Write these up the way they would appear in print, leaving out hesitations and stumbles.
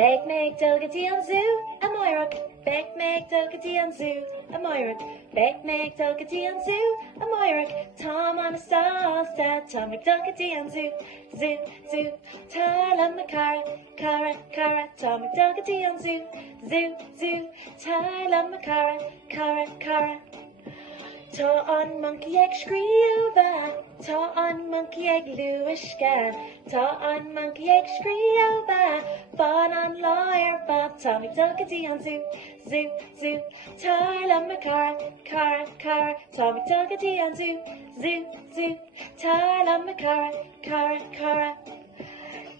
Beg meg dulgati an zoo, a moiruk. Beg meg dulgati an zoo, a moiruk. Beg meg dulgati an zoo, a moiruk. Tom on a stall, sad Tom McDulgati an zoo, zoo, zoo. Tyler McCara, cara, cara, Tom McDulgati an zoo, zoo, zoo. Tyler McCara, cara, cara. Ta on monkey egg screova, ta on monkey egg Lewishgan, ta on monkey egg screova, bon on lawyer Bob, Tommy Duckety on zoo, zoo, zoo, Tyler McCara, cara, cara, Tommy Duckety on zoo, zoo, zoo, Tyler McCara, cara, cara.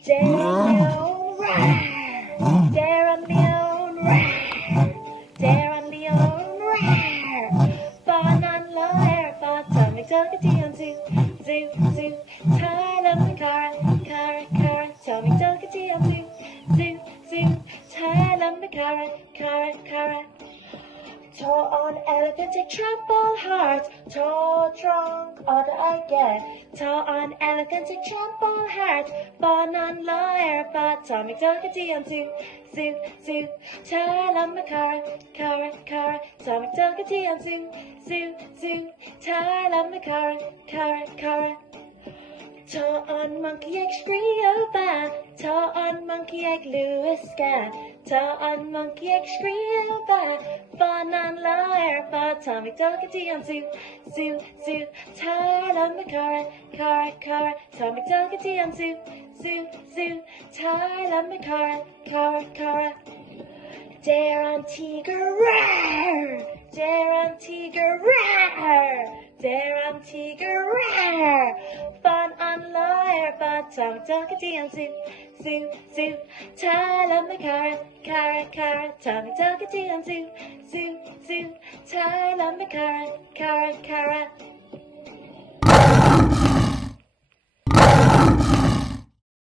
Dare on me own, rawr, dare on me own, rawr, dare on me own, rawr. Bon on lawyer, but Tommy Duckety on zoo, zoo, zoo. Tyler McCara, cara, cara, Tommy Duckety on zoo, zoo, zoo. Tyler McCara, cara, cara. Ta on elephant egg trample heart, ta trunk order again. Ta on elephant egg trample heart, bon on lawyer, but Tommy Duckety on zoo, zoo, zoo. Tyler McCara, cara, cara, Tommy Duckety on zoo, zoo, zoo. Tyler McCara, cara, cara. Ta on monkey egg screoba, ta on monkey egg Lewis scan, ta on monkey egg screoba, bon on lawyer, but Tommy Duckety on zoo, zoo, zoo. Tyler McCara, cara, cara, Tommy Duckety on zoo, zoo, zoo. Tyler McCara, cara, cara. Dare on tiger, rawr! Dare on tiger, rawr! Dare on tiger, rawr! Fun on lawyer, but Tommy Duckety on zoo, zoo, zoo. Tyler McCara, cara, cara, Tommy Duckety on zoo, zoo, zoo. Tyler McCara, cara, cara.